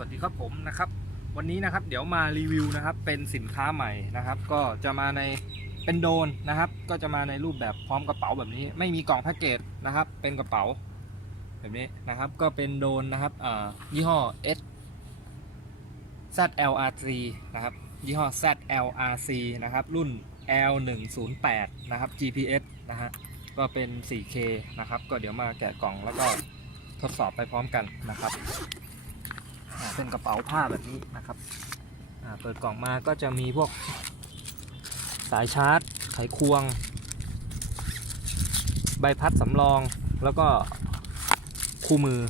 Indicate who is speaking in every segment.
Speaker 1: วัสดีครับผมนะครับ วันนี้นะครับเดี๋ยวมารีวิวนะครับ เป็นสินค้าใหม่นะครับ ก็จะมาในเป็นโดนนะครับ ก็จะมาในรูปแบบพร้อมกระเป๋าแบบนี้ ไม่มีกล่องแพ็กเกจนะครับ เป็นกระเป๋า แบบนี้นะครับ ก็เป็นโดนนะครับยี่ห้อ S ZLR3 นะครับ ยี่ห้อ ZLRC นะครับ รุ่น L108 นะครับ GPS นะฮะก็เป็น 4K นะครับ ก็เดี๋ยวมาแกะกล่องแล้วก็ทดสอบไปพร้อมกันนะครับ เป็นกระเป๋าผ้าแบบนี้นะครับเปิดกล่องมาก็จะมีพวกสายชาร์จ ไขควง ใบพัดสำรอง แล้วก็คู่มือ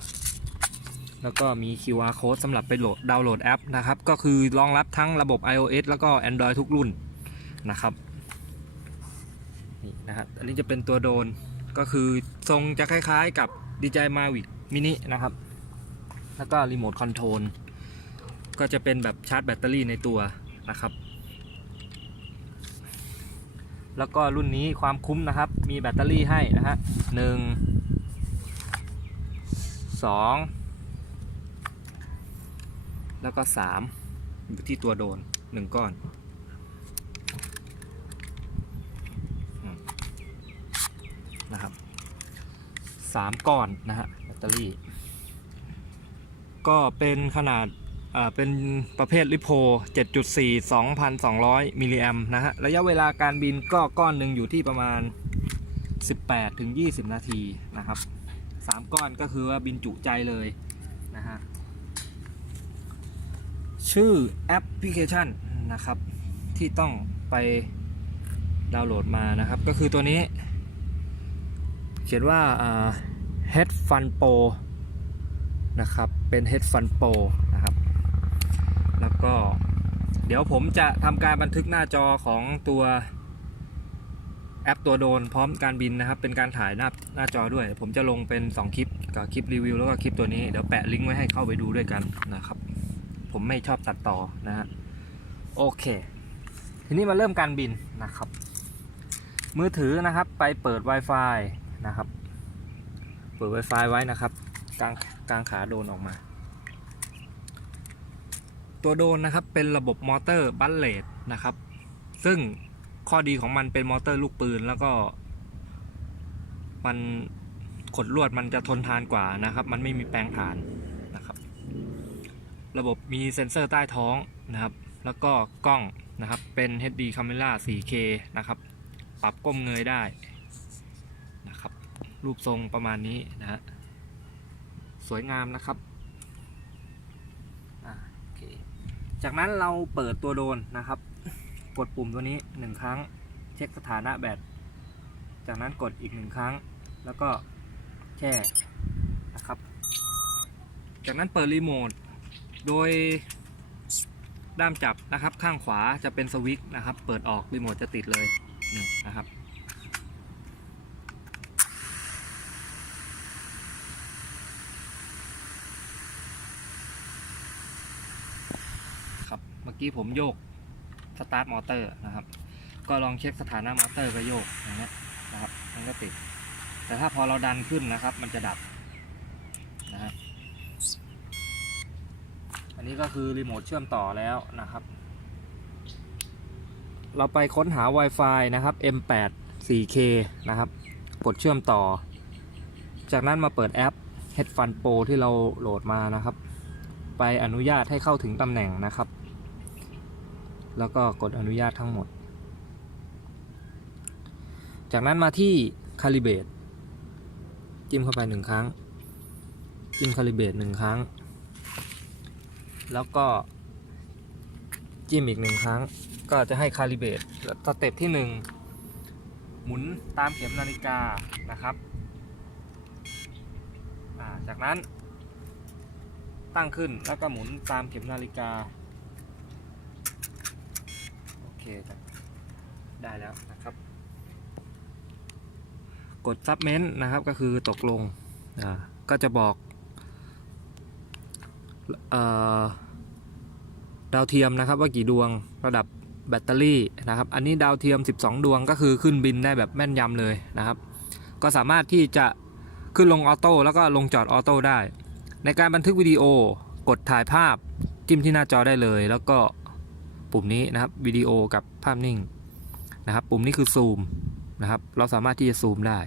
Speaker 1: แล้วก็มี QR code สำหรับไปโหลดดาวน์โหลดแอปนะครับ ก็คือรองรับทั้งระบบ iOS แล้วก็ Android ทุกรุ่นนะครับนี่นะครับอันนี้จะเป็นตัวโดนก็คือทรงจะคล้ายๆกับ DJI Mavic Mini นะครับ แล้วก็รีโมทคอนโทรลก็จะเป็นแบบชาร์จแบตเตอรี่ในตัวนะครับ แล้วก็รุ่นนี้ความคุ้มนะครับ มีแบตเตอรี่ให้นะฮะหนึ่งสองแล้วก็สามอยู่ที่ตัวโดนหนึ่งก้อนนะครับสามก้อนนะฮะแบตเตอรี่ ก็เป็นขนาดเป็นประเภทลิโพ 7.4 2,200 มิลลิแอมนะฮะ ระยะเวลาการบินก็ก้อนหนึ่งอยู่ที่ประมาณ 18ถึง20 นาทีนะครับ 3 ก้อนก็คือว่าบินจุใจเลยนะฮะ ชื่อแอปพลิเคชันนะครับ ที่ต้องไปดาวน์โหลดมานะครับ ก็คือตัวนี้ เขียนว่า Head Fun Pro นะครับ เป็น Head Fun Pro นะครับ แล้วก็เดี๋ยวผมจะทำการบันทึกหน้าจอของตัวแอปตัวโดนพร้อมการบินนะครับ เป็นการถ่ายหน้าหน้าจอด้วย ผมจะลงเป็น 2 คลิปกับคลิปรีวิวแล้วก็คลิปตัวนี้เดี๋ยวแปะลิงก์ไว้ให้เข้าไปดูด้วยกันนะครับ ผมไม่ชอบตัดต่อนะฮะโอเค ทีนี้มาเริ่มการบินนะครับ มือถือนะครับไปเปิด Wi-Fi นะครับ เปิด Wi-Fi ไว้นะครับกลาง กลางขาโดนออกมา ตัวโดนนะครับเป็นระบบมอเตอร์บัลเลตนะครับ ซึ่งข้อดีของมันเป็นมอเตอร์ลูกปืนแล้วก็ มันขดลวดมันจะทนทานกว่านะครับ มันไม่มีแปลงฐานนะครับ ระบบมีเซ็นเซอร์ใต้ท้องนะครับ แล้วก็กล้องนะครับเป็น HD Camera 4K นะครับ ปรับก้มเงยได้นะครับ รูปทรงประมาณนี้นะฮะ สวยงามนะครับจากนั้นเราเปิดตัวโดรนนะครับ กดปุ่มตัวนี้หนึ่งครั้ง เช็คสถานะแบต จากนั้นกดอีกหนึ่งครั้ง แล้วก็แช่นะครับ จากนั้นเปิดรีโมท โดยด้ามจับนะครับข้างขวาจะเป็นสวิตช์นะครับ เปิดออกรีโมทจะติดเลยนะครับ ครับ เมื่อ กี้ผมโยกสตาร์ทมอเตอร์นะครับ ก็ลองเช็คสถานะมอเตอร์ก็โยกอย่างเงี้ยนะครับมันก็ติด แต่ถ้าพอเราดันขึ้นนะครับ มันจะดับนะฮะอันนี้ก็คือรีโมทเชื่อมต่อแล้วนะครับ เราไปค้นหา Wi-Fi นะครับ M8 4K นะครับกดเชื่อมต่อ จากนั้นมาเปิดแอป Headfun Pro ที่เราโหลดมานะครับ ไปอนุญาตให้เข้าถึงตำแหน่งนะครับ แล้วก็กดอนุญาตทั้งหมด จากนั้นมาที่ Calibrate จิ้มเข้าไปหนึ่งครั้ง จิ้ม Calibrate หนึ่งครั้ง แล้วก็จิ้มอีกหนึ่งครั้ง ก็จะให้ Calibrate สเต็ปที่ 1 หมุนตามเข็มนาฬิกานะครับ จากนั้นตั้งขึ้นแล้วก็หมุนตามเข็มนาฬิกา เคครับได้แล้วนะครับ กด Submit นะครับก็คือตกลงก็จะบอกออดาวเทียมนะครับว่ากี่ดวงระดับแบตเตอรี่นะครับ อันนี้ดาวเทียม 12 ดวงก็คือขึ้นบินได้แบบแม่นยำเลยนะครับ ก็สามารถที่จะขึ้นลงออโต้แล้วก็ลงจอดออโต้ได้ ในการบันทึกวิดีโอกดถ่ายภาพจิ้มที่หน้าจอได้เลย แล้วก็ ปุ่มนี้นะครับวิดีโอกับภาพนิ่งนะครับ ปุ่มนี้คือซูมนะครับ เราสามารถที่จะซูมได้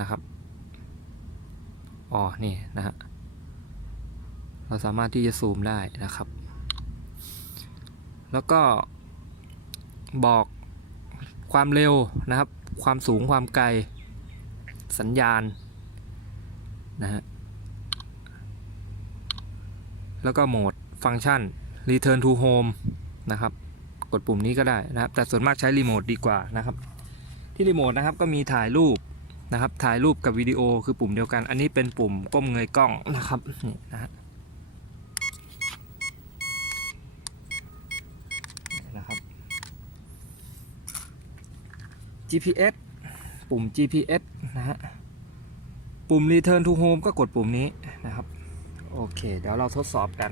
Speaker 1: นะครับอ๋อนี่นะฮะเราสามารถที่จะซูมได้นะครับ แล้วก็บอกความเร็วนะครับ ความสูงความไกลสัญญาณนะฮะแล้วก็โหมด ฟังก์ชัน Return to Home นะครับ กดปุ่มนี้ก็ได้นะครับ แต่ส่วนมากใช้รีโมทดีกว่านะครับ ที่รีโมทนะครับก็มีถ่ายรูปนะครับ ถ่ายรูปกับวิดีโอคือปุ่มเดียวกัน อันนี้เป็นปุ่มก้มเงยกล้องนะครับนี่นะฮะนี่นะครับ GPS ปุ่ม GPS นะฮะ ปุ่ม Return to Home ก็กดปุ่มนี้นะครับ โอเค เดี๋ยวเราทดสอบกัน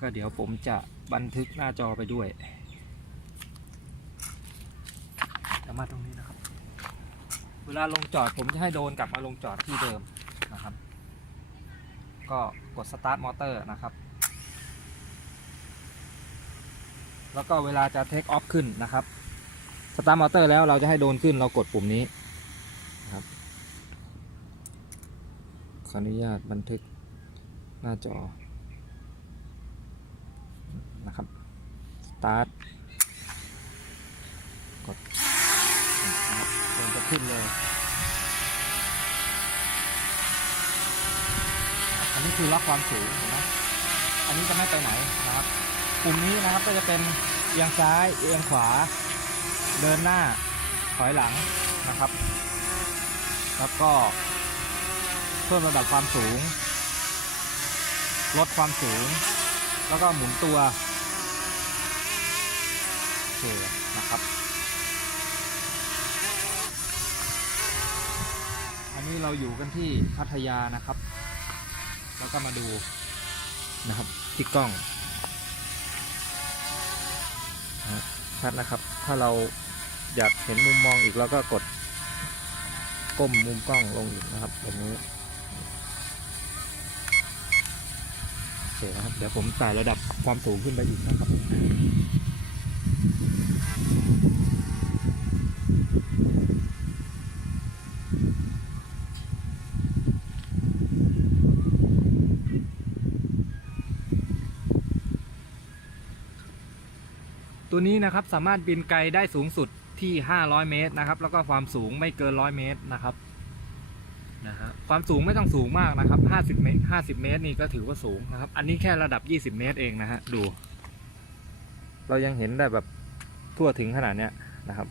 Speaker 1: ก็เดี๋ยวผมจะบันทึกหน้าจอไปด้วยเดี๋ยวมาตรงนี้นะครับ เวลาลงจอดผมจะให้โดนกลับมาลงจอดที่เดิมนะครับ ก็กด Start Motor นะครับ แล้วก็เวลาจะ Take Off ขึ้นนะครับสตาร์ทมอเตอร์แล้วเราจะให้โดนขึ้นเรากดปุ่มนี้นะครับขออนุญาตบันทึกหน้าจอ นะครับสตาร์ทกดนะครับโดนจะขึ้นเลยอันนี้คือล็อกความสูงเห็นไหมอันนี้จะไม่ไปไหนนะครับปุ่มนี้นะครับก็จะเป็นเอียงซ้ายเอียงขวา เดินหน้าถอยหลังนะครับ แล้วก็เพิ่มระดับความสูง ลดความสูง แล้วก็หมุนตัว เคนะครับ อันนี้เราอยู่กันที่พัทยานะครับ แล้วก็มาดูนะครับที่กล้องนะฮะชัดนะครับ ถ้าเราอยากเห็นมุมมองอีกเราก็กดก้มมุมกล้องลงอีกนะครับแบบนี้โอเคนะครับ เดี๋ยวผมไต่ระดับความสูงขึ้นไปอีกนะครับ ตัวนี้นะครับสามารถบินไกลได้สูงสุดที่ 500 เมตรนะครับ แล้วก็ความสูงไม่เกิน 100 เมตรนะครับนะฮะความสูงไม่ต้องสูงมากนะครับ 50 เมตร 50 เมตรนี่ก็ถือว่าสูงนะครับ อันนี้แค่ระดับ 20 เมตรเองนะฮะดู เรายังเห็นได้แบบ ทั่วถึงขนาดเนี้ยนะครับ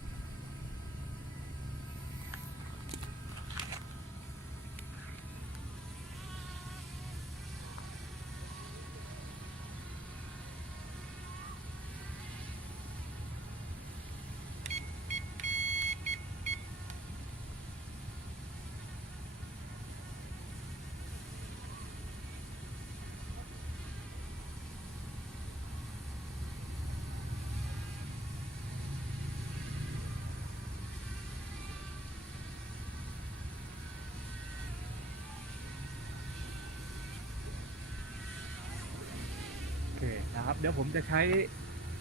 Speaker 1: ครับเดี๋ยวผมจะใช้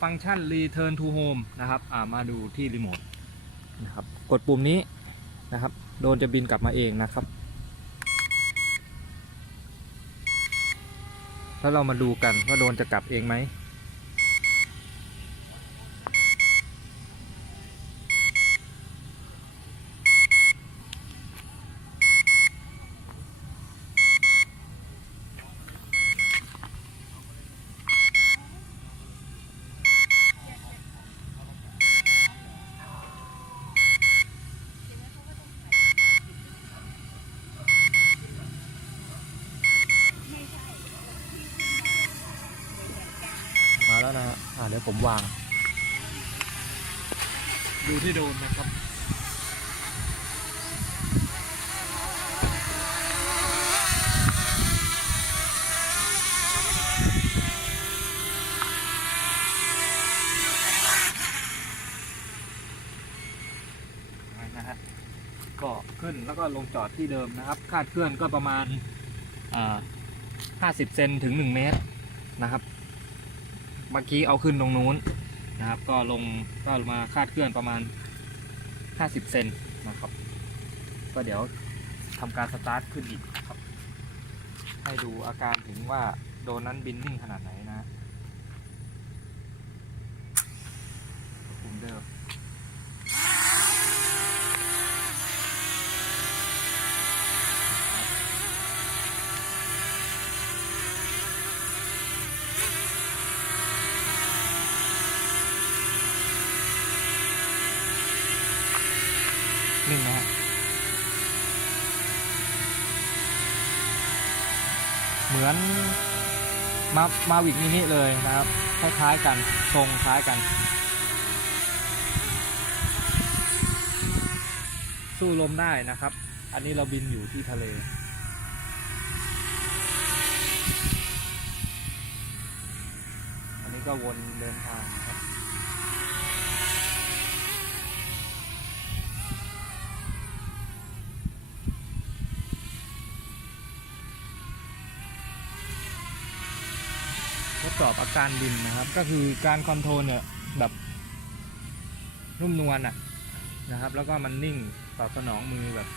Speaker 1: ฟังก์ชัน Return to Home นะครับามาดูที่รีโมทนะครับกดปุ่มนี้นะครับโดรนจะบินกลับมาเองนะครับ แล้วเรามาดูกันว่าโดรนจะกลับเองไหม มาแล้วนะฮะอ่าเดี๋ยวผมวาง ดูที่โดนนะครับก็ขึ้นแล้วก็ลงจอดที่เดิมนะครับ คาดเคลื่อนก็ประมาณอ่า50 เซนถึง 1 เมตรนะครับ เมื่อกี้เอาขึ้นตรงนู้นนะครับ ก็ลงก็มาคาดเคลื่อนประมาณ 50 เซนนะครับ ก็เดี๋ยวทำการสตาร์ทขึ้นอีกครับ ให้ดูอาการถึงว่าโดนนั้นบินนิ่งขนาดไหนนะปุ่มเดิม นิ่งนะฮะเหมือนมามาวิกมินิเลยนะครับคล้ายๆกันทรงคล้ายกัน สู้ลมได้นะครับ อันนี้เราบินอยู่ที่ทะเลอันนี้ก็วนเดินทางครับ อบอาการบินนะครับ ก็คือการคอนโทรลเนี่ยแบบนุ่มนวลอะนะครับ แล้วก็มันนิ่งตอบสนองมือแบบ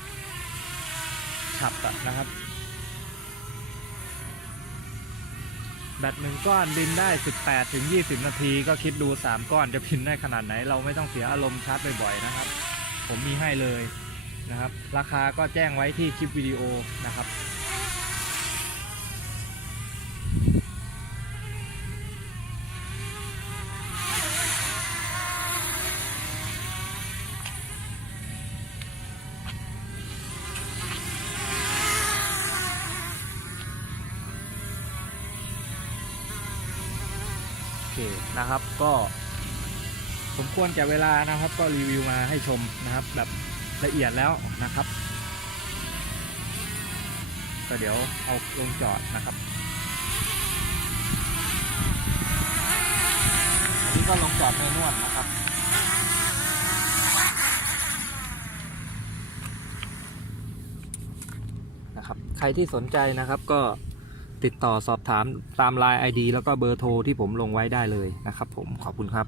Speaker 1: ฉับอะนะครับ แบตหนึ่งก้อนบินได้ 18ถึง20 นาที ก็คิดดู 3 ก้อนจะบินได้ขนาดไหน เราไม่ต้องเสียอารมณ์ชาร์จบ่อยๆนะครับ ผมมีให้เลยนะครับ ราคาก็แจ้งไว้ที่คลิปวิดีโอนะครับ เคนะครับ ก็สมควรแก่เวลานะครับ ก็รีวิวมาให้ชมนะครับ แบบละเอียดแล้วนะครับ ก็เดี๋ยวเอาลงจอดนะครับอันนี้ก็ลงจอดเมนวลนะครับ นะครับ ใครที่สนใจนะครับก็ ติดต่อสอบถามตามไลน์ ID แล้วก็เบอร์โทรที่ผมลงไว้ได้เลยนะครับผมขอบคุณครับ